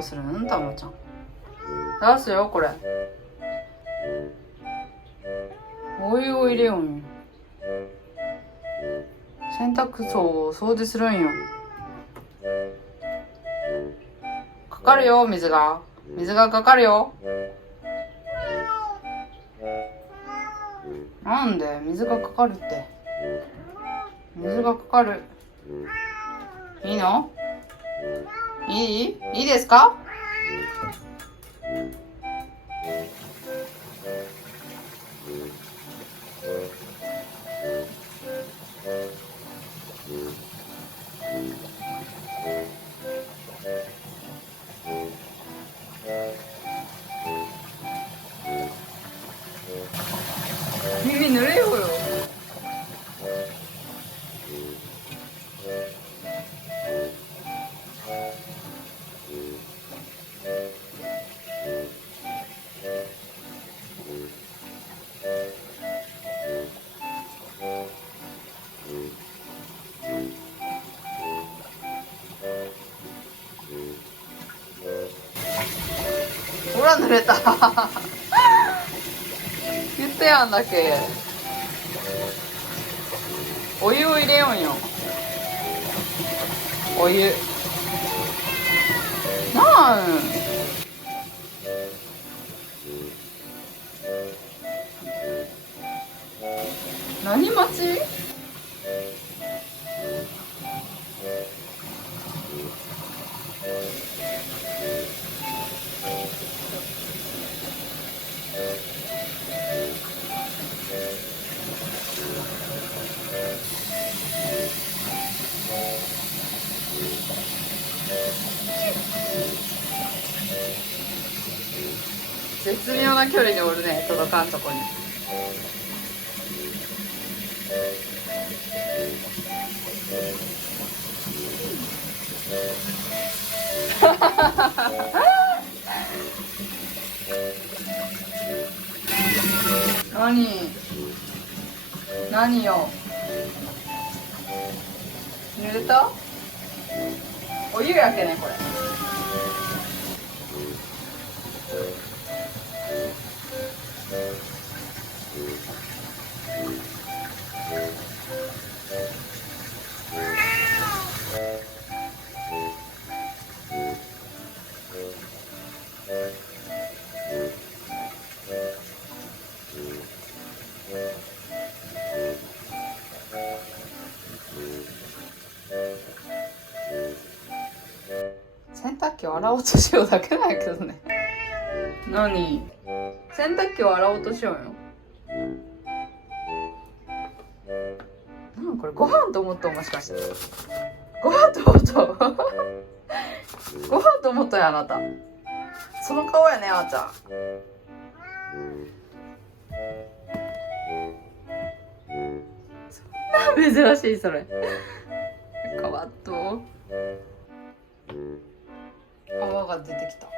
うするんたまちゃん。出すよこれ。お湯を入れようんよ。洗濯槽を掃除するんよ。かかるよ水がかかるよ。なんで水がかかるって。水がかかる。いいの？いいですか？耳濡れようよ。ほら濡れた。言ってやんだけ。お湯を入れよんよ。お湯。なん何待ち？絶妙な距離におるね、届かんとこに。何よ。濡れた？お湯やけねこれ。洗濯機を洗おうとしようだけなんやけどね。何？洗濯機を洗おうとしようよ。なんこれご飯と思ったもしかして。ご飯と思ったご飯と思ったよあなた。その顔やねあーちゃん。そんな珍しいそれ。かわっと泡が出てきた。